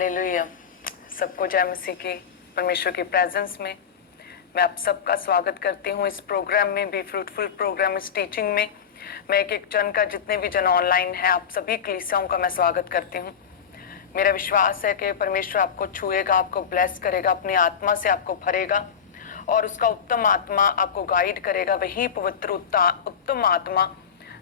Hallelujah. सबको जय मसीह की। परमेश्वर की प्रेजेंस में मैं आप सबका स्वागत करती हूँ। इस प्रोग्राम में भी फ्रूटफुल प्रोग्राम, इस टीचिंग में मैं एक जन का, जितने भी जन ऑनलाइन है, आप सभी कलीसियाओं का मैं स्वागत करती हूँ। मेरा विश्वास है कि परमेश्वर आपको छुएगा, आपको ब्लेस करेगा, अपनी आत्मा से आपको भरेगा और उसका उत्तम आत्मा आपको गाइड करेगा। वही पवित्र उत्तम आत्मा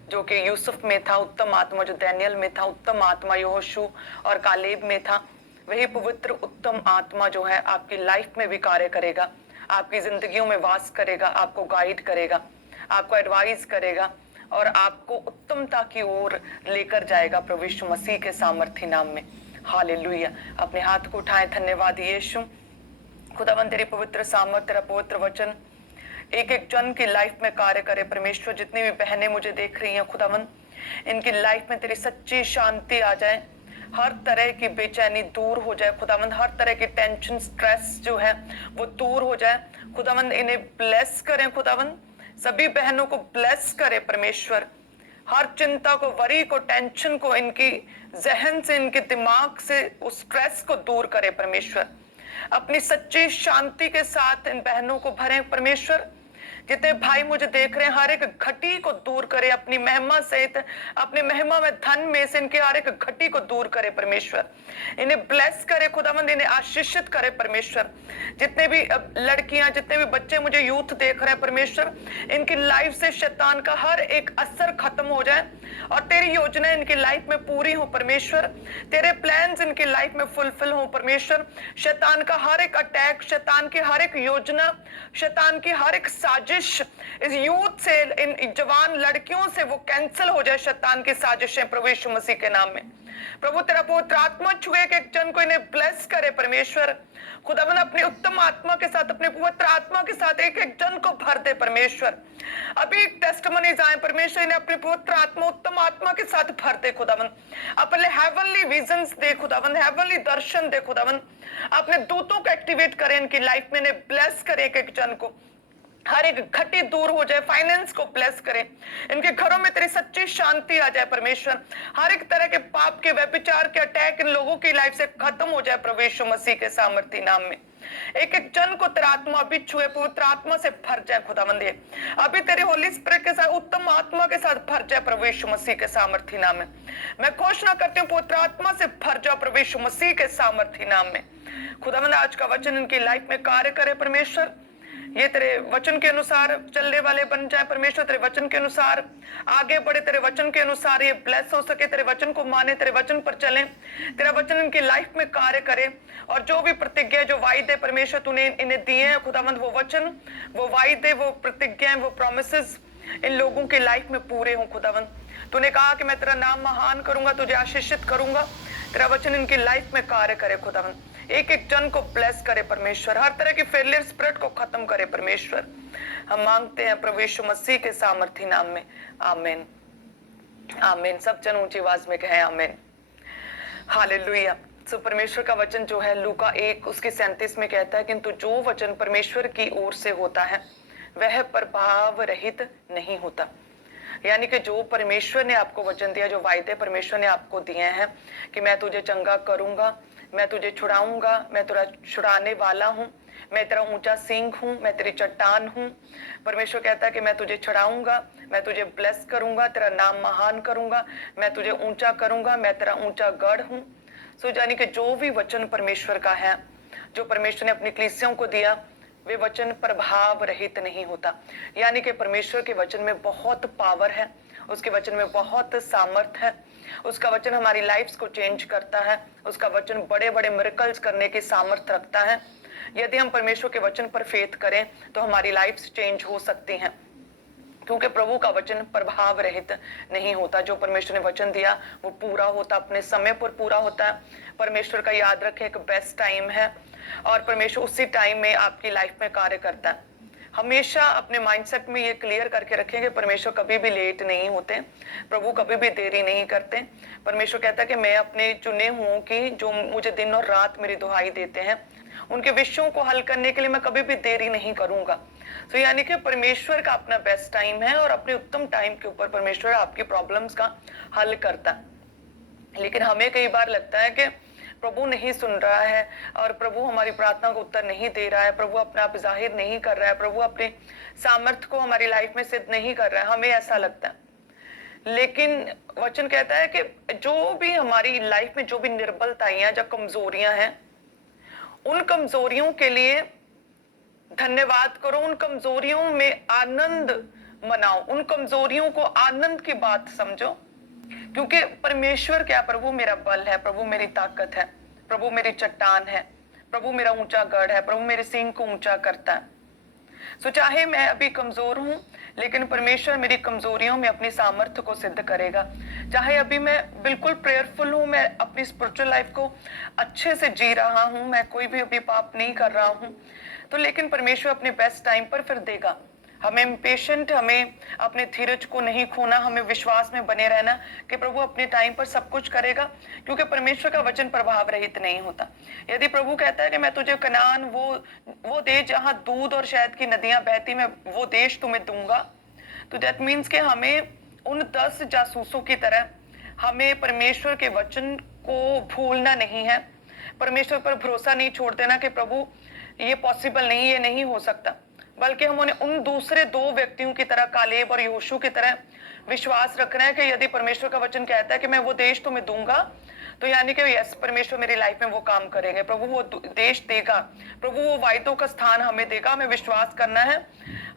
जो कि यूसुफ में था, उत्तम आत्मा जो डैनियल में था, उत्तम आत्मा यहोशू और कालेब में था, वही पवित्र उत्तम आत्मा जो है आपकी लाइफ में भी कार्य करेगा, आपकी जिंदगियों में वास करेगा, आपको गाइड करेगा, आपको एडवाइस करेगा और आपको उत्तमता की ओर लेकर जाएगा प्रभु यीशु मसीह के सामर्थ्य नाम में। हालेलुया। अपने हाथ को उठाएं। धन्यवाद यीशु। खुदावन तेरी पवित्र सामर्थ, तेरा पवित्र वचन एक एक जन की लाइफ में कार्य करे परमेश्वर। जितनी भी बहनें मुझे देख रही हैं खुदावन, इनकी लाइफ में तेरी सच्ची शांति आ जाए, हर तरह की बेचैनी दूर हो जाए खुदावन, हर तरह की टेंशन स्ट्रेस जो है वो दूर हो जाए खुदावन। इन्हें ब्लेस करें खुदावन, सभी बहनों को ब्लेस करे परमेश्वर। हर चिंता को, वरी को, टेंशन को इनकी जहन से, इनके दिमाग से उस स्ट्रेस को दूर करे परमेश्वर। अपनी सच्ची शांति के साथ इन बहनों को भरें परमेश्वर। जितने भाई मुझे देख रहे हैं, हर एक घटी को दूर करे अपनी महिमा सहित, अपनी महिमा में धन में से इनके हर एक घटी को दूर करे परमेश्वर। इन्हें ब्लेस करे खुदावंद, इन्हें आशीषित करे परमेश्वर। जितने भी लड़कियां, जितने भी बच्चे मुझे यूथ देख रहे हैं परमेश्वर, इनकी लाइफ से शैतान का हर एक असर खत्म हो जाए और तेरी योजना इनकी लाइफ में पूरी हो परमेश्वर। तेरे प्लान्स इनकी लाइफ में फुलफिल हो परमेश्वर। शैतान का हर एक अटैक, शैतान की हर एक योजना, शैतान की हर एक साजिश इस यूथ से, इन जवान लड़कियों से वो कैंसिल हो जाए, शैतान की साजिशें प्रभु यीशु मसीह के नाम में। प्रभु तेरा पवित्र आत्मा छुए कि एक जन को इन्हें ब्लेस करे परमेश्वर। खुदावन अपनी उत्तम आत्मा के साथ, अपने पवित्र आत्मा के साथ एक एक जन को भर दे परमेश्वर। अभी टेस्टिमनीज आए परमेश्वर, इन्हें अपनी पवित्र आत्मा, उत्तम आत्मा के साथ भर दे खुदावन। अपने हेवनली विजन्स दे खुदावन, हेवनली दर्शन दे खुदावन। अपने दूतों को एक्टिवेट करें इनकी लाइफ में, इन्हें ब्लेस करे एक एक जन को, हर एक घटी दूर हो जाए, फाइनेंस को ब्लेस करें, इनके घरों में तेरी सच्ची शांति आ जाए परमेश्वर। हर एक तरह के पाप के, व्यभिचार के अटैक इन लोगों की लाइफ से खत्म हो जाए प्रभु यीशु मसीह के सामर्थ्य नाम में। एक एक जन को तेरा आत्मा अभी छुए, पवित्र आत्मा से भर जाए खुदावंद। अभी तेरे होली स्पिरिट के साथ, उत्तम आत्मा के साथ भर जाए प्रभु यीशु मसीह के सामर्थ्य नाम में। मैं घोषणा करती हूँ पवित्र आत्मा से भर जाओ प्रभु यीशु मसीह के सामर्थ्य नाम में। खुदावंद आज का वचन इनकी लाइफ में कार्य करे परमेश्वर। ये तेरे वचन के अनुसार चलने वाले बन जाए परमेश्वर, तेरे वचन के अनुसार आगे बढ़े, तेरे वचन के अनुसार ये ब्लेस हो सके, तेरे वचन को माने, तेरे वचन पर चलें, तेरा वचन इनकी लाइफ में कार्य करे। और जो भी प्रतिज्ञा, जो वायदे परमेश्वर तूने इन्हें दिए हैं खुदावंद, वो वचन, वो वायदे, वो प्रतिज्ञाएं, वो प्रोमिसेस इन लोगों की लाइफ में पूरे हों खुदावंद। तूने कहा कि मैं तेरा नाम महान करूंगा, तुझे आशीषित करूंगा। तेरा वचन इनकी लाइफ में कार्य करे खुदावंद। एक एक जन को ब्लेस करे परमेश्वर, हर तरह की फेलियर स्पिरिट को खत्म करे परमेश्वर। हम मांगते हैं प्रभु यीशु मसीह के सामर्थ्य नाम में, आमीन आमीन। सब जन ऊंची आवाज में कहें आमीन। हालेलुया। सो परमेश्वर का वचन जो है लूका 1 उसके 37 में कहता है, किंतु जो वचन परमेश्वर की ओर से होता है वह प्रभाव रहित नहीं होता। यानी कि जो परमेश्वर ने आपको वचन दिया, जो वायदे परमेश्वर ने आपको दिए हैं कि मैं तुझे चंगा करूंगा, मैं तुझे छुड़ाऊंगा, मैं तेरा छुड़ाने वाला हूँ, मैं तेरा ऊंचा सींग हूँ, मैं तेरी चट्टान हूँ। परमेश्वर कहता है कि मैं तुझे छुड़ाऊंगा, मैं तुझे ब्लेस करूंगा, तेरा नाम महान करूंगा, मैं तुझे ऊंचा करूंगा, मैं तेरा ऊंचा गढ़ हूँ। सो यानी कि जो भी वचन परमेश्वर का है, जो परमेश्वर ने अपनी कलीसियाओं को दिया, वे वचन प्रभाव रहित नहीं होता। यानी कि परमेश्वर के वचन में बहुत पावर है, उसके वचन में बहुत सामर्थ है, उसका वचन हमारी लाइफ्स को चेंज करता है, उसका वचन बड़े बड़े मिरेकल्स करने की सामर्थ रखता है। यदि हम परमेश्वर के वचन पर फेथ करें तो हमारी लाइफ्स चेंज हो सकती हैं, क्योंकि प्रभु का वचन प्रभाव रहित नहीं होता। जो परमेश्वर ने वचन दिया वो पूरा होता, अपने समय पर पूरा होता है। परमेश्वर का याद रखें, एक बेस्ट टाइम है और परमेश्वर उसी टाइम में आपकी लाइफ में कार्य करता है। हमेशा अपने माइंडसेट में ये क्लियर करके रखें कि परमेश्वर कभी भी लेट नहीं होते, प्रभु कभी भी देरी नहीं करते। परमेश्वर कहता है कि मैं अपने चुने हुओं की, जो मुझे दिन और रात मेरी दुहाई देते हैं, उनके विषयों को हल करने के लिए मैं कभी भी देरी नहीं करूंगा। तो यानी कि परमेश्वर का अपना बेस्ट टाइम है और अपने उत्तम टाइम के ऊपर परमेश्वर आपकी प्रॉब्लम्स का हल करता है। लेकिन हमें कई बार लगता है कि प्रभु नहीं सुन रहा है और प्रभु हमारी प्रार्थना को उत्तर नहीं दे रहा है, प्रभु अपना आप जाहिर नहीं कर रहा है, प्रभु अपने सामर्थ्य को हमारी लाइफ में सिद्ध नहीं कर रहा है, हमें ऐसा लगता है। लेकिन वचन कहता है कि जो भी हमारी लाइफ में जो भी निर्बलताएं जो कमजोरियां हैं, उन कमजोरियों के लिए धन्यवाद करो, उन कमजोरियों में आनंद मनाओ, उन कमजोरियों को आनंद की बात समझो। क्योंकि परमेश्वर क्या, प्रभु मेरा बल है, प्रभु मेरी ताकत है, प्रभु मेरी चट्टान है, प्रभु मेरा ऊंचा गढ़ है, प्रभु मेरे सींग को ऊंचा करता है। सो चाहे मैं अभी कमजोर हूं, लेकिन परमेश्वर मेरी कमजोरियों में अपनी सामर्थ्य को सिद्ध करेगा। चाहे अभी मैं बिल्कुल प्रेयरफुल हूं, मैं अपनी स्पिरिचुअल लाइफ को अच्छे से जी रहा हूं, मैं कोई भी अभी पाप नहीं कर रहा हूं, तो लेकिन परमेश्वर अपने बेस्ट टाइम पर फिर देगा। हमें इम्पेशेंट, हमें अपने धीरज को नहीं खोना, हमें विश्वास में बने रहना कि प्रभु अपने टाइम पर सब कुछ करेगा, क्योंकि परमेश्वर का वचन प्रभाव रहित नहीं होता। यदि प्रभु कहता है कि मैं तुझे कनान, वो देश जहां दूध और शहद की नदियां बहती, मैं वो देश तुम्हें दूंगा, तो दैट मीन्स कि हमें उन 10 जासूसों की तरह हमें परमेश्वर के वचन को भूलना नहीं है, परमेश्वर पर भरोसा नहीं छोड़ देना कि प्रभु ये पॉसिबल नहीं, ये नहीं हो सकता, बल्कि हम उन दूसरे 2 व्यक्तियों की तरह, कालेब और यहोशू की तरह विश्वास रखना है कि यदि परमेश्वर का वचन कहता है कि मैं वो देश तुम्हें दूंगा, तो यानी कि यस, परमेश्वर मेरी लाइफ में वो काम करेंगे, प्रभु वो देश देगा, प्रभु वो वायदों का स्थान हमें देगा। हमें विश्वास करना है,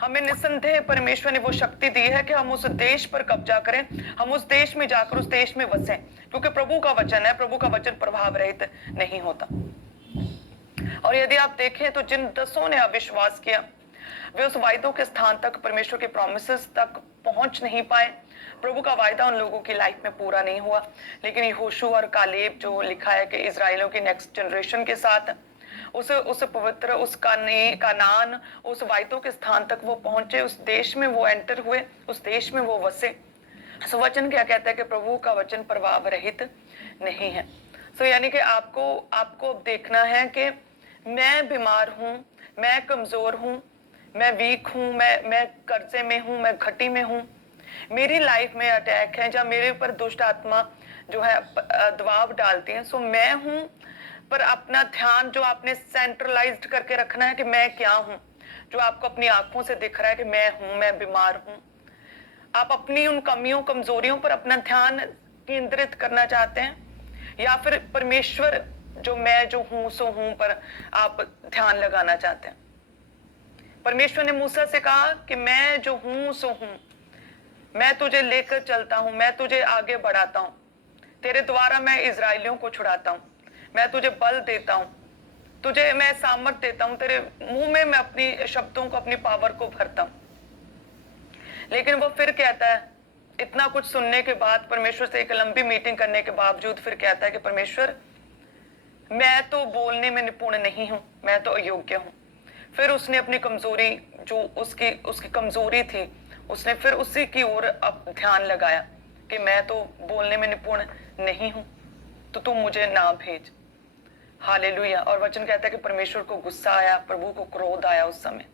हमें निसंदेह परमेश्वर ने वो शक्ति दी है कि हम उस देश पर कब्जा करें, हम उस देश में जाकर उस देश में बसें, क्योंकि प्रभु का वचन है, प्रभु का वचन प्रभाव रहित नहीं होता। और यदि आप देखें तो जिन 10 ने अविश्वास किया, वे उस वायदों के स्थान तक, परमेश्वर के प्रॉमिसेस तक पहुंच नहीं पाए। प्रभु का वायदा उन लोगों की लाइफ में पूरा नहीं हुआ। लेकिन यहोशू और कालेब, जो लिखा है कि इजराइलियों की नेक्स्ट जनरेशन के साथ उस पवित्र, उस कानान, उस वायदों के स्थान तक वो पहुंचे, उस देश में वो एंटर हुए, उस देश में वो बसे। सो वचन क्या कहता है कि प्रभु का वचन प्रभाव रहित नहीं है। सो यानी कि आपको अब देखना है कि मैं बीमार हूं, मैं कमजोर हूं, मैं वीक हूं, मैं कर्जे में हूं, मैं घटी में हूं, मेरी लाइफ में अटैक है, जब मेरे ऊपर दुष्ट आत्मा जो है दबाव डालती है। सो मैं हूं, पर अपना ध्यान जो आपने सेंट्रलाइज्ड करके रखना है कि मैं क्या हूं, जो आपको अपनी आंखों से दिख रहा है कि मैं हूं, मैं बीमार हूं, आप अपनी उन कमियों, कमजोरियों पर अपना ध्यान केंद्रित करना चाहते हैं, या फिर परमेश्वर जो मैं जो हूं सो हूं पर आप ध्यान लगाना चाहते हैं। परमेश्वर ने मूसा से कहा कि मैं जो हूं सो हूं, मैं तुझे लेकर चलता हूं, मैं तुझे आगे बढ़ाता हूं, तेरे द्वारा मैं इजराइलियों को छुड़ाता हूं, मैं तुझे बल देता हूं, तुझे मैं सामर्थ देता हूं, तेरे मुंह में मैं अपनी शब्दों को, अपनी पावर को भरता हूं। लेकिन वो फिर कहता है, इतना कुछ सुनने के बाद, परमेश्वर से एक लंबी मीटिंग करने के बावजूद फिर कहता है कि परमेश्वर, मैं तो बोलने में निपुण नहीं हूं, मैं तो अयोग्य हूं। फिर उसने अपनी कमजोरी, जो उसकी कमजोरी थी, उसने फिर उसी की ओर अब ध्यान लगाया कि मैं तो बोलने में निपुण नहीं हूं, तो तुम मुझे ना भेज। हालेलुया। और वचन कहता है कि परमेश्वर को गुस्सा आया, प्रभु को क्रोध आया उस समय।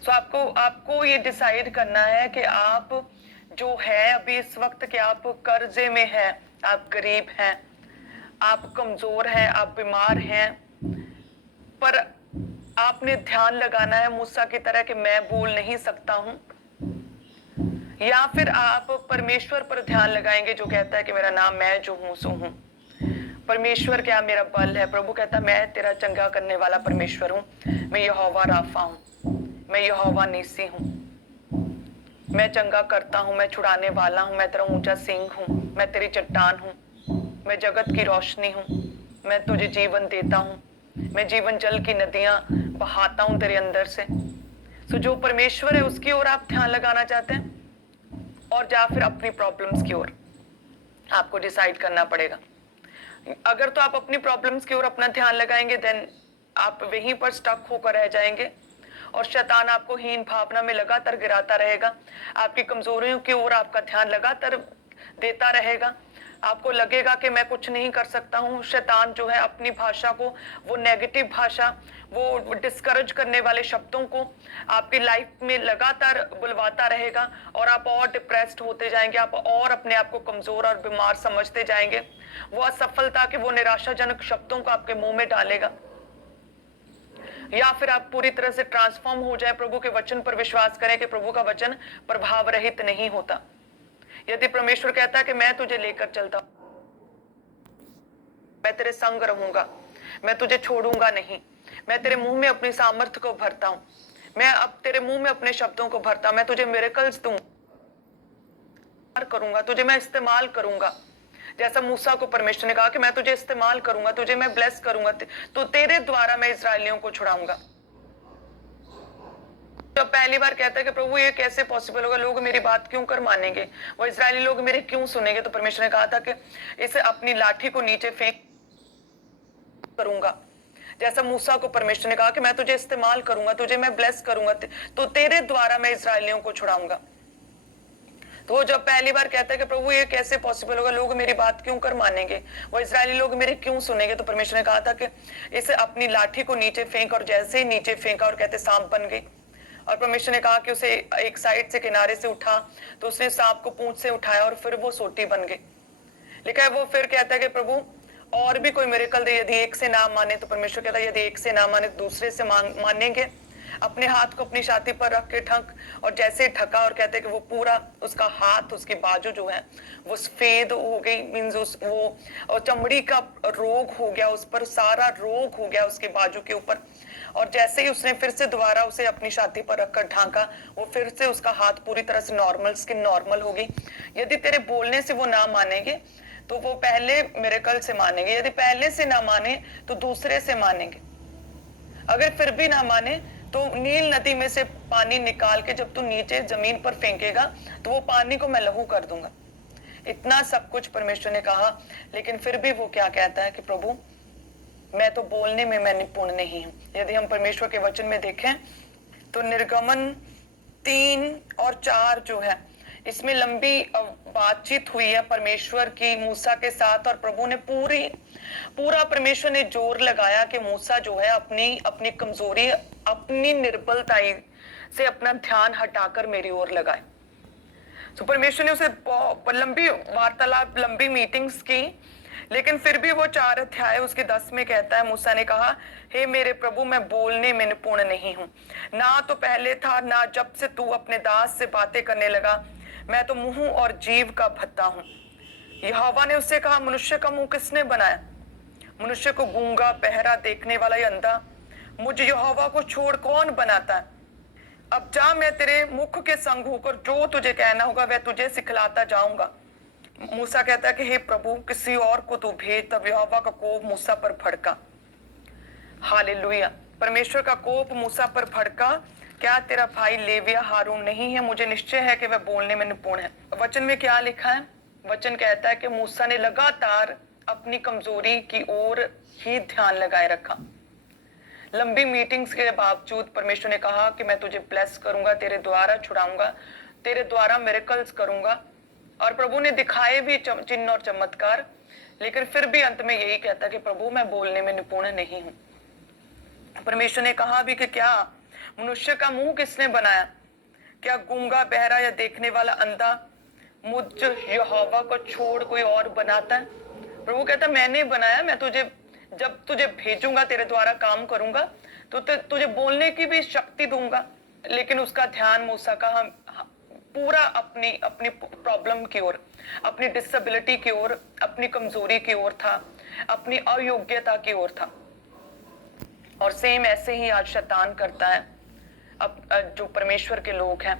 सो आपको ये डिसाइड करना है कि आप जो है अभी इस वक्त, कि आप कर्जे में हैं, आप गरीब हैं, आप कमजोर हैं, आप बीमार हैं, पर आपने ध्यान लगाना है मूसा की तरह कि मैं बोल नहीं सकता हूं, या फिर आप परमेश्वर पर ध्यान लगाएंगे जो कहता है कि मेरा नाम मैं जो हूं सो हूं। परमेश्वर क्या मेरा बल है। प्रभु कहता है मैं तेरा चंगा करने वाला परमेश्वर हूं, मैं यहोवा राफा हूं, मैं यहोवा नीसी हूं, मैं चंगा करता हूं, मैं छुड़ाने वाला हूं, मैं तेरा ऊंचा सींग हूं, मैं तेरी चट्टान हूं, मैं जगत की रोशनी हूं, मैं तुझे जीवन देता हूं, मैं जीवन जल की नदियां बहाता हूं तेरे अंदर से। सो जो परमेश्वर है उसकी ओर आप ध्यान लगाना चाहते हैं, और या फिर अपनी प्रॉब्लम्स की ओर आपको डिसाइड करना पड़ेगा। अगर तो आप अपनी प्रॉब्लम्स की ओर अपना ध्यान लगाएंगे, देन आप वहीं पर स्टक होकर रह जाएंगे, और शैतान आपको हीन भावना में लगातार गिराता रहेगा, आपकी कमजोरियों की ओर आपका ध्यान लगातार देता रहेगा, आपको लगेगा कि मैं कुछ नहीं कर सकता हूँ, शैतान जो है अपनी भाषा को, वो नेगेटिव भाषा, वो डिस्करेज करने वाले शब्दों को आपकी लाइफ में लगातार बुलवाता रहेगा और आप और डिप्रेस्ड होते जाएंगे, आप और अपने आप को कमजोर और बीमार समझते जाएंगे। वो असफलता के, वो निराशाजनक शब्दों को आपके मुंह में डालेगा। या फिर आप पूरी तरह से ट्रांसफॉर्म हो जाए, प्रभु के वचन पर विश्वास करें कि प्रभु का वचन प्रभाव रहित नहीं होता। यदि परमेश्वर कहता है कि मैं तुझे लेकर चलता हूं, मैं तेरे संग रहूंगा, मैं तुझे छोड़ूंगा नहीं, मैं तेरे मुंह में अपनी सामर्थ्य को भरता हूं, मैं अब तेरे मुंह में अपने शब्दों को भरता हूं, मैं तुझे मिरेकल्स करूंगा, तुझे मैं इस्तेमाल करूंगा। जैसा मूसा को परमेश्वर ने कहा कि मैं तुझे इस्तेमाल करूंगा, तुझे मैं ब्लेस करूंगा, तो तेरे द्वारा मैं इस्राएलियों को छुड़ाऊंगा। जब पहली बार कहता है कि प्रभु ये कैसे पॉसिबल होगा, लोग मेरी बात क्यों कर मानेंगे, वो इस्राएली लोग मेरे क्यों सुनेंगे, तो परमेश्वर ने कहा था कि इसे अपनी लाठी को नीचे फेंक करूंगा। जैसा मूसा को परमेश्वर ने कहा कि मैं तुझे इस्तेमाल करूंगा, तुझे मैं ब्लेस करूंगा, तो तेरे द्वारा मैं इस्राएलियों को छुड़ाऊंगा। तो वो जब पहली बार कहता है कि प्रभु ये कैसे पॉसिबल होगा, लोग मेरी बात क्यों कर मानेंगे, वो इस्राएली लोग मेरे क्यों सुनेंगे, तो परमेश्वर ने कहा था कि इसे अपनी लाठी को नीचे फेंक, और जैसे ही नीचे फेंका और कहते सांप बन गई। और परमेश्वर ने कहा कि उसे एक साइड से, किनारे से उठा, तो उसने सांप को पूंछ से उठाया और फिर वो सोटी बन गई। लिखा है वो फिर कहता है कि प्रभु और भी कोई मिरेकल दे, यदि एक से ना माने, तो परमेश्वर कहता है यदि एक से ना माने तो दूसरे से मानेंगे। अपने हाथ को अपनी छाती पर रख के ठक, और जैसे ठका और कहते कि वो पूरा उसका हाथ, उसकी बाजू जो है वो सफेद हो गई, मींस वो और चमड़ी का रोग हो गया, उस पर सारा रोग हो गया उसके बाजू के ऊपर। और जैसे ही उसने फिर से दोबारा उसे अपनी छाती पर रखकर ढांका, वो फिर से उसका हाथ पूरी तरह से नॉर्मल, स्किन नॉर्मल हो गई। यदि तेरे बोलने से वो ना मानेंगे तो वो पहले मिरेकल से मानेंगे, यदि पहले से ना माने तो दूसरे से मानेंगे। अगर फिर भी ना माने तो नील नदी में से पानी निकाल के जब तू नीचे जमीन पर फेंकेगा तो वो पानी को मैं लहू कर दूंगा। इतना सब कुछ परमेश्वर ने कहा, लेकिन फिर भी वो क्या कहता है कि प्रभु मैं तो बोलने में मैं निपुण नहीं हूं। यदि हम परमेश्वर के वचन में देखें तो निर्गमन 3 और 4 जो है, इसमें लंबी बातचीत हुई है परमेश्वर की मूसा के साथ, और प्रभु ने पूरा परमेश्वर ने जोर लगाया कि मूसा जो है अपनी कमजोरी, अपनी निर्बलता से अपना ध्यान हटाकर मेरी ओर लगाए। तो परमेश्वर ने उसे लंबी वार्तालाप, लंबी मीटिंग्स की, लेकिन फिर भी वो 4 अध्याय उसके 10 में कहता है, मूसा ने कहा हे मेरे प्रभु मैं बोलने में निपुण नहीं हूं, ना तो पहले था ना जब से तू अपने दास से बातें करने लगा, मैं तो मुंह और जीव का भत्ता हूं। यहोवा ने उससे कहा मनुष्य का मुंह किसने बनाया, मनुष्य को गूंगा, बहरा, देखने वाला या अंधा, मुझ यहोवा को छोड़ कौन बनाता है। अब जा, मैं तेरे मुख के संग होकर जो तुझे कहना होगा वह तुझे सिखलाता जाऊंगा। मूसा कहता है कि हे प्रभु किसी और को तू भेज। तब यहोवा का कोप मूसा पर भड़का। हालेलुया। परमेश्वर का कोप मूसा पर भड़का। क्या तेरा भाई लेविया हारून नहीं है? मुझे निश्चय है कि वह बोलने में निपुण है। वचन में क्या लिखा है? वचन कहता है कि मूसा ने लगातार अपनी कमजोरी की ओर ही ध्यान लगाए रखा। लंबी मीटिंग्स के बावजूद परमेश्वर ने कहा कि मैं तुझे ब्लेस करूंगा, तेरे द्वारा छुड़ाऊंगा, तेरे द्वारा मिरेकल्स करूंगा। और प्रभु ने दिखाए भी चिन्ह और चमत्कार, लेकिन फिर भी अंत में यही कहता कि प्रभु मैं बोलने में निपुण नहीं हूं। परमेश्वर ने कहा भी कि क्या मनुष्य का मुंह किसने बनाया? क्या गूंगा, बहरा या देखने वाला अंधा मुझ यहोवा को छोड़ कोई और बनाता है? प्रभु कहता मैंने बनाया, मैं तुझे जब तुझे भेजूंगा, तेरे द्वारा काम करूंगा, तो तुझे बोलने की भी शक्ति दूंगा। लेकिन उसका ध्यान मूसा का पूरा अपनी प्रॉब्लम की ओर, अपनी डिसेबिलिटी की ओर, अपनी कमजोरी की ओर था, अपनी अयोग्यता की ओर था। और सेम ऐसे ही आज शैतान करता है। अब जो परमेश्वर के लोग हैं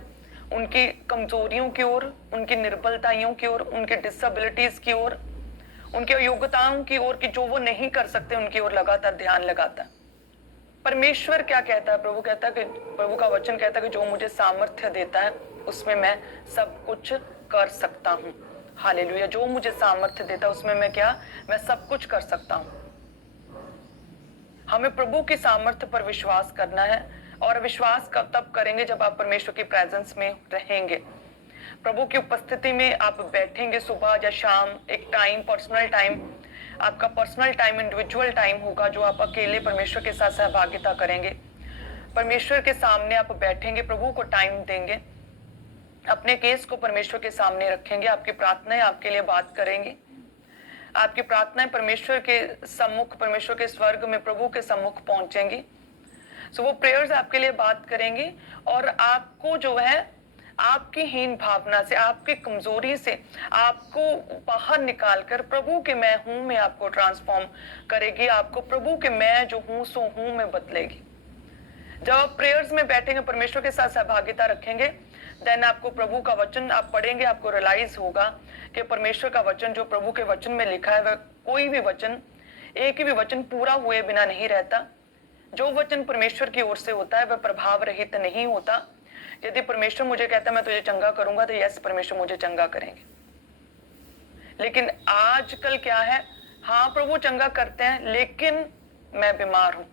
उनकी कमजोरियों की ओर, उनकी निर्बलताओं की ओर, उनकी डिसेबिलिटीज की ओर, उनकी अयोग्यताओं की ओर, कि जो वो नहीं कर सकते उनकी ओर लगातार ध्यान लगाता है। परमेश्वर क्या कहता है? प्रभु कहता है कि प्रभु का वचन कहता है कि जो मुझे सामर्थ्य देता है उसमें मैं सब कुछ कर सकता हूँ। हालेलुया। जो मुझे सामर्थ्य देता है उसमें मैं सब कुछ कर सकता हूँ। हमें प्रभु की सामर्थ्य पर विश्वास करना है, और विश्वास तब करेंगे जब आप परमेश्वर की प्रेजेंस में रहेंगे। प्रभु की उपस्थिति में आप बैठेंगे सुबह या शाम, एक टाइम, पर्सनल टाइम, आपका पर्सनल टाइम, इंडिविजुअल टाइम होगा जो आप अकेले परमेश्वर के साथ सहभागिता करेंगे। परमेश्वर के सामने आप बैठेंगे, प्रभु को टाइम देंगे, अपने केस को परमेश्वर के सामने रखेंगे, आपकी प्रार्थनाएं आपके लिए बात करेंगी, आपकी प्रार्थनाएं परमेश्वर के सम्मुख, परमेश्वर के स्वर्ग में प्रभु के सम्मुख पहुंचेंगी। सो वो प्रेयर्स आपके लिए बात करेंगी और आपको जो है आपकी हीन भावना से, आपकी कमजोरी से आपको बाहर निकालकर प्रभु के मैं हूं में आपको ट्रांसफॉर्म करेगी, आपको प्रभु के मैं जो हूं सो हूं में बदलेगी। जब आप प्रेयर्स में बैठेंगे, परमेश्वर के साथ सहभागिता रखेंगे, देन आपको प्रभु का वचन आप पढ़ेंगे, आपको रियलाइज होगा कि परमेश्वर का वचन जो प्रभु के वचन में लिखा है, वह कोई भी वचन, एक भी वचन पूरा हुए बिना नहीं रहता। जो वचन परमेश्वर की ओर से होता है वह प्रभाव रहित नहीं होता। यदि परमेश्वर मुझे कहता है मैं तुझे चंगा करूंगा, तो यस, परमेश्वर मुझे चंगा करेंगे। लेकिन आजकल क्या है, हाँ प्रभु चंगा करते हैं लेकिन मैं बीमार हूं।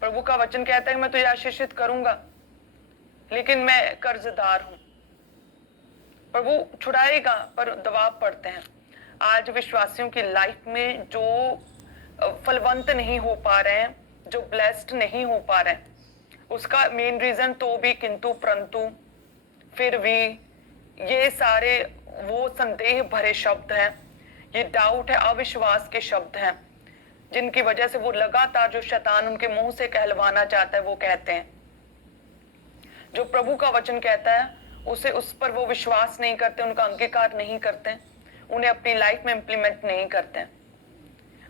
प्रभु का वचन कहता है कि मैं तुझे आशीषित करूंगा लेकिन मैं कर्जदार हूं। प्रभु छुड़ाएगा पर दबाव पड़ते हैं। आज विश्वासियों की लाइफ में जो फलवंत नहीं हो पा रहे हैं, जो ब्लेस्ड नहीं हो पा रहे हैं, उसका मेन रीजन तो भी, किंतु, परंतु, फिर भी, ये सारे वो संदेह भरे शब्द हैं, ये डाउट है, अविश्वास के शब्द हैं, जिनकी वजह से वो लगातार जो शैतान उनके मुंह से कहलवाना चाहता है वो कहते हैं। जो प्रभु का वचन कहता है उसे, उस पर वो विश्वास नहीं करते, उनका अंगीकार नहीं करते, उन्हें अपनी लाइफ में इंप्लीमेंट नहीं करते।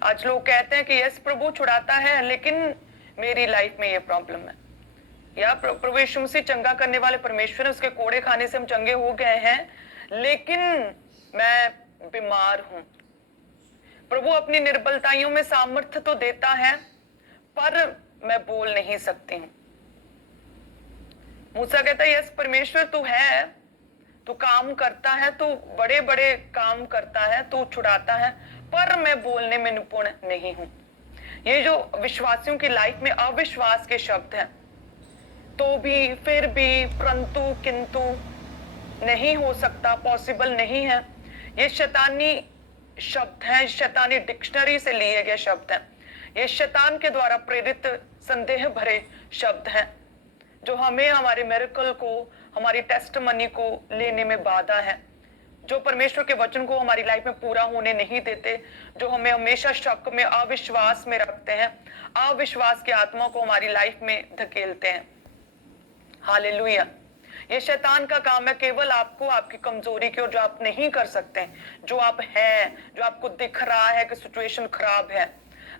आज लोग कहते हैं कि यस प्रभु छुड़ाता है लेकिन मेरी लाइफ में ये प्रॉब्लम है, या प्रभु यीशु मसीह चंगा करने वाले परमेश्वर है, उसके कोड़े खाने से हम चंगे हो गए हैं, लेकिन मैं बीमार हूं। प्रभु अपनी निर्बलताइयों में सामर्थ्य तो देता है पर मैं बोल नहीं सकती हूं। मूसा कहता है यस परमेश्वर तू है, तू काम करता है, तू बड़े बड़े काम करता है, तू छुड़ाता है, पर मैं बोलने में निपुण नहीं हूं। ये जो विश्वासियों की लाइफ में अविश्वास के शब्द हैं, तो भी, फिर भी, परंतु, किंतु, नहीं हो सकता, पॉसिबल नहीं है, ये शैतानी शब्द हैं, शैतानी डिक्शनरी से लिए गए शब्द हैं, ये शैतान के द्वारा प्रेरित संदेह भरे शब्द हैं जो हमें हमारे मिरेकल को, हमारी टेस्टमनी को लेने में बाधा है, जो परमेश्वर के वचन को हमारी लाइफ में पूरा होने नहीं देते, जो हमें हमेशा शक में, अविश्वास में रखते हैं, अविश्वास की आत्मा को हमारी लाइफ में धकेलते हैं। हालेलुया। ये शैतान का काम है केवल आपको आपकी कमजोरी की ओर, जो आप नहीं कर सकते, जो आप हैं, जो आपको दिख रहा है कि सिचुएशन खराब है,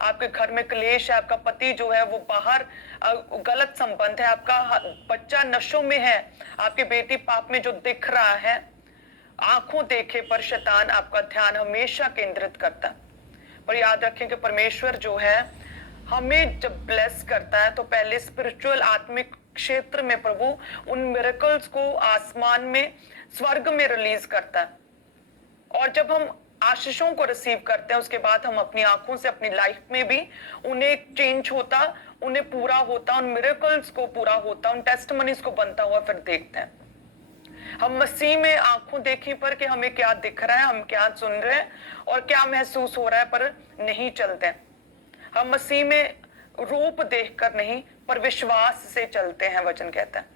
आपके घर में क्लेश है, आपका पति जो है वो बाहर गलत संबंध है, आपका बच्चा नशों में है, आपकी बेटी पाप में, जो दिख रहा है, आंखों देखे पर शैतान आपका ध्यान हमेशा केंद्रित करता है। पर याद रखें कि परमेश्वर जो है हमें जब ब्लेस करता है तो पहले स्पिरिचुअल, आत्मिक क्षेत्र में प्रभु उन मिरेकल्स को आसमान में, स्वर्ग में रिलीज करता है, और जब हम आशीषों को रिसीव करते हैं उसके बाद हम अपनी आंखों से अपनी लाइफ में भी उन्हें चेंज होता, उन्हें पूरा होता, उन मिरेकल्स को पूरा होता, उन टेस्टमनीज को बनता हुआ फिर देखते हैं। हम मसीह में आंखों देखी पर कि हमें क्या दिख रहा है, हम क्या सुन रहे हैं और क्या महसूस हो रहा है, पर नहीं चलते हैं। हम मसीह में रूप देखकर नहीं पर विश्वास से चलते हैं, वचन कहता है।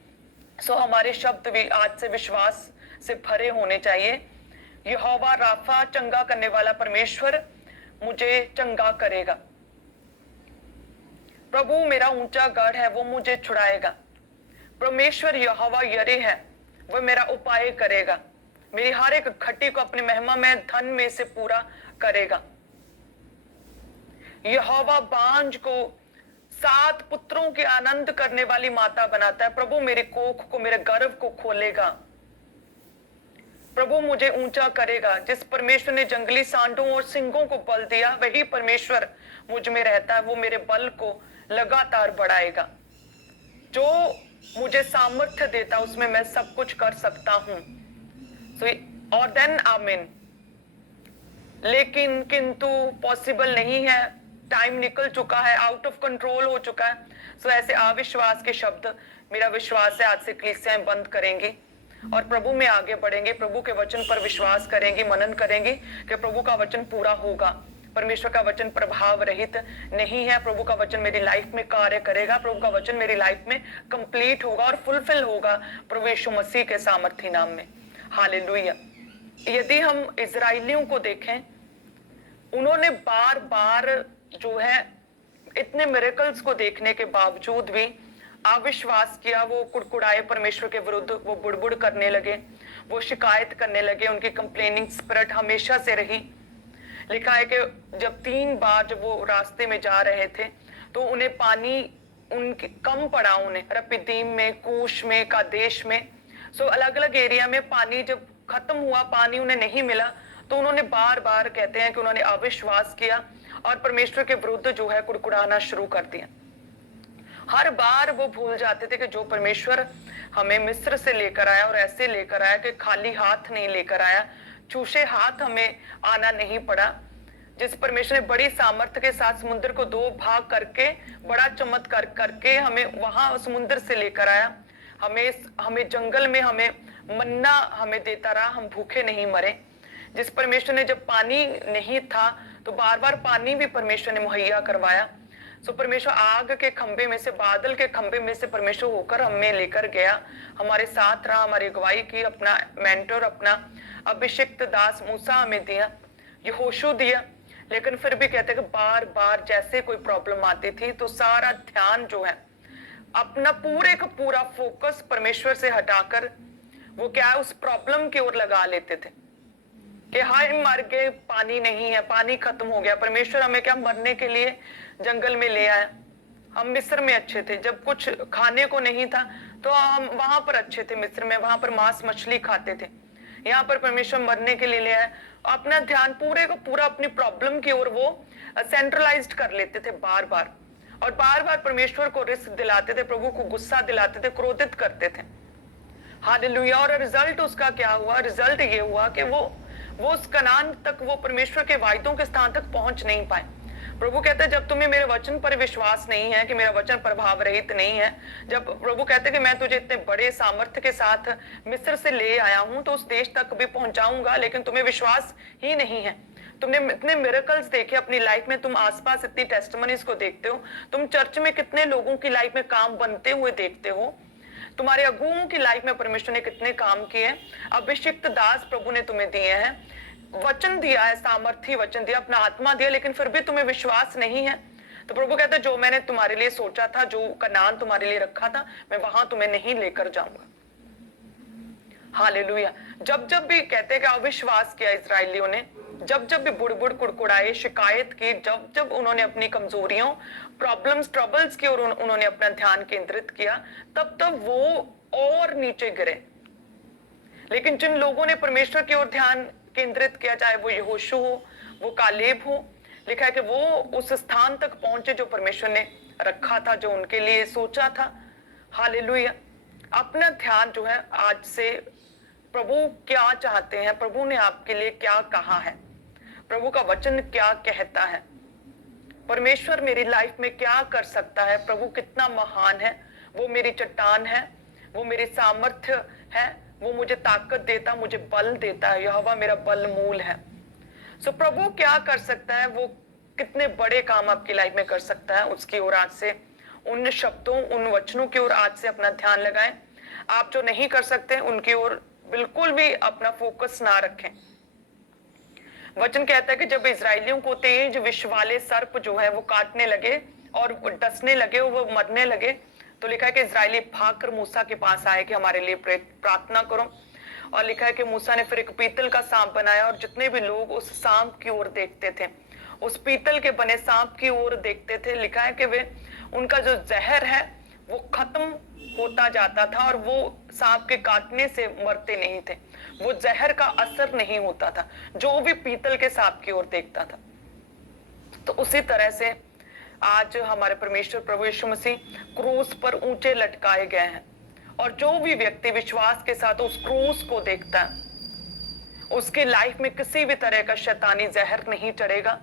सो हमारे शब्द भी आज से विश्वास से भरे होने चाहिए। यहोवा राफा, चंगा करने वाला परमेश्वर मुझे चंगा करेगा। प्रभु मेरा ऊंचा गढ़ है, वो मुझे छुड़ाएगा। परमेश्वर यहोवा यरे है, वह मेरा उपाय करेगा, मेरी हर एक घटी को अपनी महिमा में, धन में से पूरा करेगा। यहोवा बांझ को 7 पुत्रों के आनंद करने वाली माता बनाता है। प्रभु मेरे कोख को, मेरे गर्भ को खोलेगा। प्रभु मुझे ऊंचा करेगा। जिस परमेश्वर ने जंगली सांडों और सिंहों को बल दिया, वही परमेश्वर मुझ में रहता है, वो मेरे बल को लगातार बढ़ाएगा। जो मुझे सामर्थ्य देता, उसमें मैं सब कुछ कर सकता हूं। और देन आमीन। लेकिन, किंतु पॉसिबल नहीं है, टाइम निकल चुका है, आउट ऑफ कंट्रोल हो चुका है। ऐसे अविश्वास के शब्द, मेरा विश्वास है आज से कलीसियाएं बंद करेंगी। और प्रभु में आगे बढ़ेंगे, प्रभु के वचन पर विश्वास करेंगे, मनन करेंगे कि प्रभु का वचन पूरा होगा। परमेश्वर का वचन प्रभाव रहित नहीं है। प्रभु का वचन मेरी लाइफ में कार्य करेगा, प्रभु का वचन मेरी लाइफ में कंप्लीट होगा और फुलफिल होगा प्रभु यीशु मसीह के सामर्थी नाम में। हालेलुया। यदि हम इजराइलियों को देखें, उन्होंने बार बार जो है इतने मिरेकल्स को देखने के बावजूद भी अविश्वास किया। वो कुड़कुड़ाए परमेश्वर के विरुद्ध, वो बुड़बुड़ करने लगे, वो शिकायत करने लगे। उनकी कंप्लेनिंग स्पिरिट हमेशा से रही। लिखा है कि जब 3 बार जब वो रास्ते में जा रहे थे तो उन्हें पानी उनके कम पड़ा, उन्हें रपीदीम में, कूश में, कादेश में, सो अलग अलग एरिया में पानी जब खत्म हुआ, पानी उन्हें नहीं मिला, तो उन्होंने बार बार कहते हैं कि उन्होंने अविश्वास किया और परमेश्वर के विरुद्ध जो है कुड़कुड़ाना शुरू कर दिया। हर बार वो भूल जाते थे कि जो परमेश्वर हमें मिस्र से लेकर आया और ऐसे लेकर आया कि खाली हाथ नहीं लेकर आया, चूसे हाथ हमें आना नहीं पड़ा। जिस परमेश्वर ने बड़ी सामर्थ्य के साथ समुद्र को 2 भाग करके, बड़ा चमत्कार करके हमें वहां समुद्र से लेकर आया, हमें जंगल में हमें मन्ना हमें देता रहा, हम भूखे नहीं मरे। जिस परमेश्वर ने जब पानी नहीं था तो बार बार पानी भी परमेश्वर ने मुहैया करवाया। सो परमेश्वर आग के खंबे में से, बादल के खंबे में से परमेश्वर होकर हमें लेकर गया, हमारे साथ रहा, हमारी अगुवाई की, अपना मेंटर, अपना अभिषिक्त दास मूसा हमें दिया, यहोशू दिया। लेकिन फिर भी कहते हैं कि बार बार जैसे कोई प्रॉब्लम आती थी तो सारा ध्यान जो है, अपना पूरे का पूरा फोकस परमेश्वर से हटाकर वो क्या है, उस प्रॉब्लम की ओर लगा लेते थे कि हाय मर गए, पानी नहीं है, पानी खत्म हो गया। परमेश्वर हमें क्या मरने के लिए जंगल में ले आया? हम मिस्र में अच्छे थे, जब कुछ खाने को नहीं था तो हम वहां पर अच्छे थे, मिस्र में, वहां पर मांस मछली खाते थे। यहाँ पर परमेश्वर मरने के लिए ले आया। अपना ध्यान पूरे को पूरा अपनी प्रॉब्लम की ओर वो सेंट्रलाइज्ड कर लेते थे बार बार, और बार बार परमेश्वर को रिस्क दिलाते थे, प्रभु को गुस्सा दिलाते थे, क्रोधित करते थे। हालेलुया। और रिजल्ट उसका क्या हुआ? रिजल्ट ये हुआ कि वो उस कनान तक, वो परमेश्वर के वायदों के स्थान तक पहुंच नहीं पाए। प्रभु कहते हैं जब तुम्हें मेरे वचन पर विश्वास नहीं है, कि मेरा वचन प्रभाव रहित नहीं है, जब प्रभु कहते हैं कि मैं तुझे इतने बड़े सामर्थ्य के साथ मिस्र से ले आया हूं तो उस देश तक भी पहुंचाऊंगा, लेकिन तुम्हें विश्वास ही नहीं है। तुमने इतने मिरेकल्स देखे अपनी लाइफ में, तुम आसपास इतनी टेस्टिमनीज को देखते हो, तुम चर्च में कितने लोगों की लाइफ में काम बनते हुए देखते हो, तुम्हारे अगुओं की लाइफ में परमेश्वर ने कितने काम किए, अभिषिक्त दास प्रभु ने तुम्हें दिए हैं, वचन दिया है, सामर्थी वचन दिया, अपना आत्मा दिया, लेकिन फिर भी तुम्हें विश्वास नहीं है। तो प्रभु कहते हैं जो मैंने तुम्हारे लिए सोचा था, जो कनान तुम्हारे लिए रखा था, मैं वहां तुम्हें नहीं लेकर जाऊंगा। हालेलुया। जब जब भी कहते हैं कि अविश्वास किया इजरायलियों ने, जब जब भी बुड़बुड़ कुड़कुड़ाए, शिकायत की, जब जब उन्होंने अपनी कमजोरियों, प्रॉब्लम्स, ट्रबल्स की ओर उन्होंने अपना ध्यान केंद्रित किया, तब तब वो और नीचे गिरे। लेकिन जिन लोगों ने परमेश्वर की ओर ध्यान केंद्रित किया, चाहे वो यहोशू हो, वो कालेब हो, लिखा है कि वो उस स्थान तक पहुंचे जो परमेश्वर ने रखा था, जो उनके लिए सोचा था। हालेलुया। अपना ध्यान जो है आज से, प्रभु क्या चाहते हैं, प्रभु ने आपके लिए क्या कहा है, प्रभु का वचन क्या कहता है, परमेश्वर मेरी लाइफ में क्या कर सकता है, प्रभु कितना महान है, वो मेरी चट्टान है, वो मेरी सामर्थ्य है, वो मुझे ताकत देता, मुझे बल देता है, यहोवा मेरा बल मूल है। सो प्रभु क्या कर सकता है, वो कितने बड़े काम आपकी लाइफ में कर सकता है, उसकी ओर आज से, उन शब्दों, उन वचनों की ओर आज से अपना ध्यान लगाएं। आप जो नहीं कर सकते उनकी ओर बिल्कुल भी अपना फोकस ना रखें। वचन कहता है कि जब इजरायलियों को तेज विष वाले सर्प जो है वो काटने लगे और डसने लगे, वो मरने लगे, तो लिखा है कि इजरायली भागकर मूसा के पास आए कि हमारे लिए प्रार्थना करो। और लिखा है कि मूसा ने फिर एक पीतल का सांप बनाया, और जितने भी लोग उस सांप की ओर देखते थे, उस पीतल के बने सांप की ओर देखते थे, लिखा है कि वे, उनका जो जहर है वो खत्म होता जाता था, और वो सांप के काटने से मरते नहीं थे, वो जहर का असर नहीं होता था, जो भी पीतल के सांप की ओर देखता था। तो उसी तरह से आज हमारे परमेश्वर प्रभु यीशु मसीह क्रूस पर ऊंचे लटकाए गए हैं, और जो भी व्यक्ति विश्वास के साथ उस क्रूस को देखता है, उसकी लाइफ में किसी भी तरह का शैतानी जहर नहीं चढ़ेगा,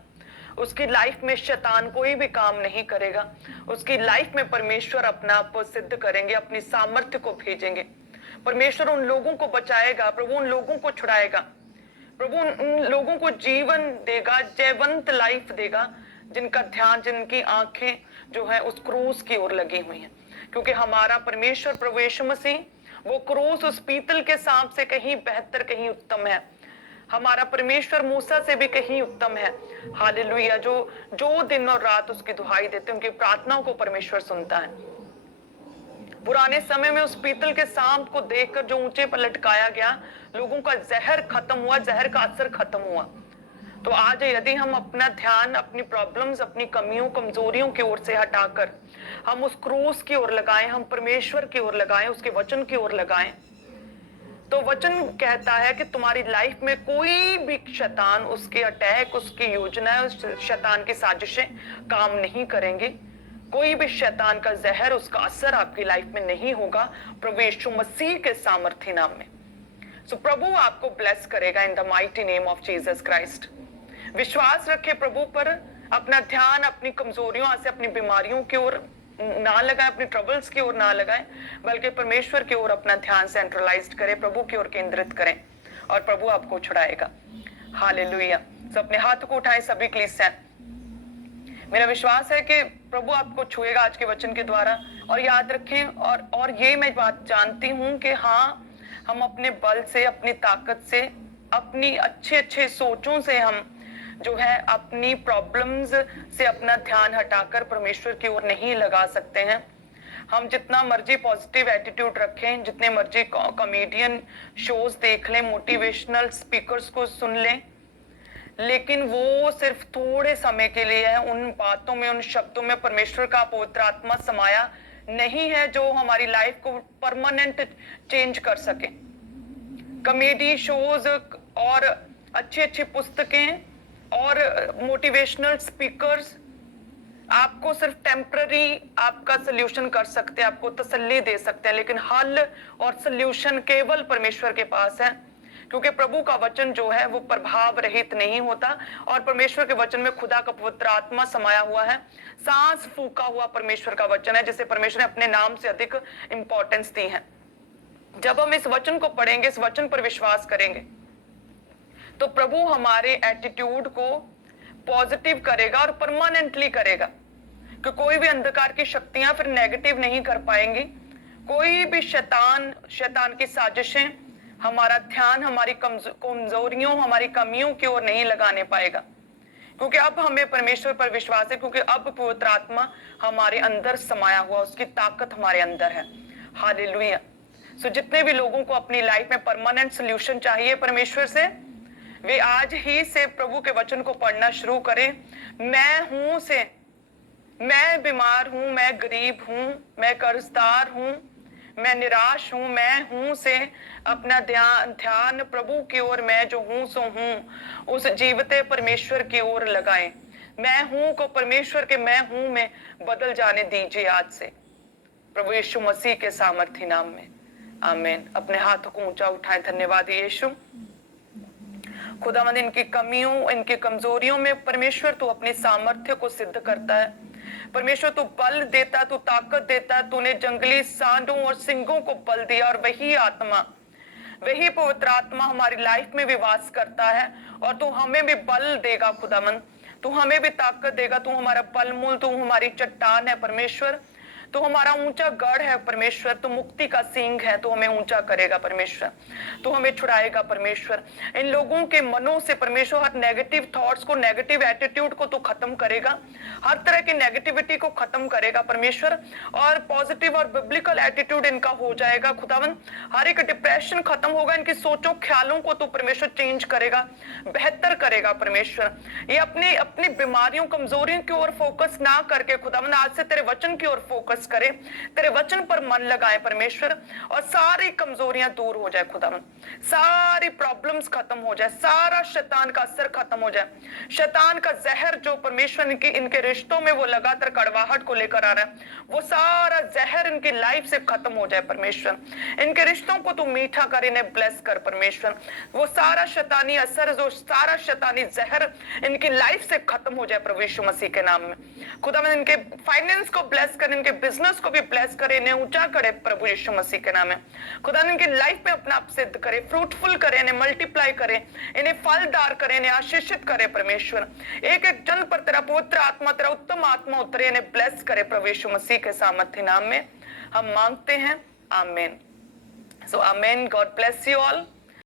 उसकी लाइफ में शैतान कोई भी काम नहीं करेगा, उसकी लाइफ में परमेश्वर अपना आप सिद्ध करेंगे, अपनी सामर्थ्य को भेजेंगे, परमेश्वर उन लोगों को बचाएगा, प्रभु उन लोगों को छुड़ाएगा, प्रभु उन लोगों को जीवन देगा, जयवंत लाइफ देगा, जिनका ध्यान, जिनकी आंखें जो है उस क्रूस की ओर लगी हुई हैं। क्योंकि हमारा परमेश्वर प्रभु यीशु मसीह, वो क्रूस उस पीतल के सांप से कहीं बेहतर, कहीं उत्तम है। हमारा परमेश्वर मूसा से भी कहीं उत्तम है। हालेलुया। जो दिन और रात उसकी दुहाई देते, उनकी प्रार्थनाओं को परमेश्वर सुनता है। पुराने समय में उस पीतल के सांप को देखकर जो ऊंचे पर लटकाया गया, लोगों का जहर खत्म हुआ, जहर का असर खत्म हुआ। तो आज यदि हम अपना ध्यान अपनी प्रॉब्लम्स, अपनी कमियों, कमजोरियों की ओर से हटाकर हम उस क्रूस की ओर लगाएं, हम परमेश्वर की ओर लगाएं, उसके वचन की ओर लगाएं, तो वचन कहता है कि तुम्हारी लाइफ में कोई भी शैतान, उसके अटैक, उसकी योजनाएं, उस शैतान की साजिशें काम नहीं करेंगे। कोई भी शैतान का जहर, उसका असर आपकी लाइफ में नहीं होगा, प्रभु यीशु मसीह के सामर्थ्य नाम में। सो प्रभु आपको ब्लेस करेगा in the mighty name of Jesus Christ. विश्वास रखे प्रभु पर, अपना ध्यान अपनी कमजोरियों से, अपनी बीमारियों की ओर ना लगाएं, अपनी ट्रबल्स की ओर ना लगाएं, बल्कि परमेश्वर की ओर अपना ध्यान सेंट्रलाइज्ड करें, प्रभु की ओर केंद्रित करें, और प्रभु आपको छुड़ाएगा। हालेलुया। तो अपने हाथ को उठाएं सभी कलीसिया। मेरा विश्वास है कि प्रभु आपको छुएगा आज के वचन के द्वारा। और याद रखें, और ये मैं बात जानती हूं कि हाँ, हम अपने बल से, अपनी ताकत से, अपनी अच्छे सोचों से हम जो है अपनी प्रॉब्लम्स से अपना ध्यान हटाकर परमेश्वर की ओर नहीं लगा सकते हैं। हम जितना मर्जी पॉजिटिव एटीट्यूड रखें, जितने मर्जी कॉमेडियन शोज देख लें, मोटिवेशनल स्पीकर्स को सुन लें, लेकिन वो सिर्फ थोड़े समय के लिए है। उन बातों में, उन शब्दों में परमेश्वर का पवित्र आत्मा समाया नहीं है जो हमारी लाइफ को परमानेंट चेंज कर सके। कॉमेडी शोज और अच्छी पुस्तकें और मोटिवेशनल स्पीकर्स आपको सिर्फ टेम्पररी आपका सोल्यूशन कर सकते हैं, आपको तसल्ली दे सकते हैं, लेकिन हल और सोल्यूशन केवल परमेश्वर के पास है। क्योंकि प्रभु का वचन जो है वो प्रभाव रहित नहीं होता, और परमेश्वर के वचन में खुदा का पवित्र आत्मा समाया हुआ है, सांस फूका हुआ परमेश्वर का वचन है, जिसे परमेश्वर ने अपने नाम से अधिक इंपॉर्टेंस दी है। जब हम इस वचन को पढ़ेंगे, इस वचन पर विश्वास करेंगे, तो प्रभु हमारे एटीट्यूड को पॉजिटिव करेगा और परमानेंटली करेगा। कि कोई भी अंधकार की शक्तियां फिर नेगेटिव नहीं कर पाएंगी। कोई भी शैतान की साजिशें हमारा ध्यान हमारी कमजोरियों, हमारी कमियों की ओर नहीं लगाने पाएगा। क्योंकि अब हमें परमेश्वर पर विश्वास है, क्योंकि अब पवित्र आत्मा हमारे अंदर समाया हुआ, उसकी ताकत हमारे अंदर है। हालेलुया। सो जितने भी लोगों को अपनी लाइफ में परमानेंट सोल्यूशन चाहिए परमेश्वर से, वे आज ही से प्रभु के वचन को पढ़ना शुरू करें। मैं हूं से, मैं बीमार हूं, मैं गरीब हूं, मैं कर्जदार हूं, मैं निराश हूं, मैं हूं से अपना ध्यान प्रभु की ओर, मैं जो हूं सो हूं, उस जीवते परमेश्वर की ओर लगाएं। मैं हूं को परमेश्वर के मैं हूं में बदल जाने दीजिए आज से, प्रभु यीशु मसीह के सामर्थ्य नाम में। आमीन। अपने हाथों को ऊंचा उठाएं। धन्यवाद यीशु। खुदावंद, इनकी कमियों, इनकी कमजोरियों में परमेश्वर तू अपनी सामर्थ्य को सिद्ध करता है। परमेश्वर तू बल देता, तू ताकत देता। तूने जंगली सांडों और सिंहों को बल दिया, और वही आत्मा, वही पवित्र आत्मा हमारी लाइफ में भी वास करता है। और तू हमें भी बल देगा खुदावंद, तू हमें भी ताकत देगा। तू हमारा बलमूल, तू हमारी चट्टान है परमेश्वर, तो हमारा ऊंचा गढ़ है परमेश्वर। तो मुक्ति का सींग है, तो हमें ऊंचा करेगा परमेश्वर, तो हमें छुड़ाएगा परमेश्वर। इन लोगों के मनों से परमेश्वर हर नेगेटिव थॉट्स को, नेगेटिव एटीट्यूड को तो खत्म करेगा, हर तरह की नेगेटिविटी को खत्म करेगा परमेश्वर, और पॉजिटिव और बिब्लिकल एटीट्यूड इनका हो जाएगा खुदावंद। हर एक डिप्रेशन खत्म होगा, इनकी सोचों ख्यालों को तो परमेश्वर चेंज करेगा, बेहतर करेगा परमेश्वर। ये अपनी अपनी बीमारियों, कमजोरियों की ओर फोकस ना करके खुदावंद आज से तेरे वचन की ओर फोकस करें, तेरे वचन पर मन लगाए परमेश्वर, और सारी कमजोरियां दूर हो जाए खुदावंद, सारी प्रॉब्लम्स खत्म हो जाए, सारा शैतान का असर खत्म हो जाए, शैतान का जहर जो परमेश्वर इनके रिश्तों में वो लगातार कड़वाहट को लेकर आ रहा है, वो सारा जहर इनकी लाइफ से खत्म हो जाए परमेश्वर। इनके रिश्तों को तू मीठा कर, इन्हें ब्लेस कर परमेश्वर। वो सारा शैतानी असर, जो सारा शैतानी जहर इनकी लाइफ से खत्म हो जाए प्रभु यीशु मसीह के नाम में। खुदावंद इनके फाइनेंस को ब्लेस कर, इनके बिजनेस को भी ब्लेस करे, इन्हें ऊंचा करे प्रभु यीशु मसीह के नाम में। खुदा इनकी लाइफ में अपना आप सिद्ध करे, फ्रूटफुल करे, इन्हें मल्टीप्लाई करे, इन्हें फलदार करे, इन्हें आशीषित करे परमेश्वर। एक एक जन पर तेरा पवित्र आत्मा, तेरा उत्तम आत्मा उतरे, इन्हें ब्लेस करे प्रभु यीशु मसीह के सामर्थ्य नाम में हम मांगते हैं, आमीन। सो आमीन। God bless you all.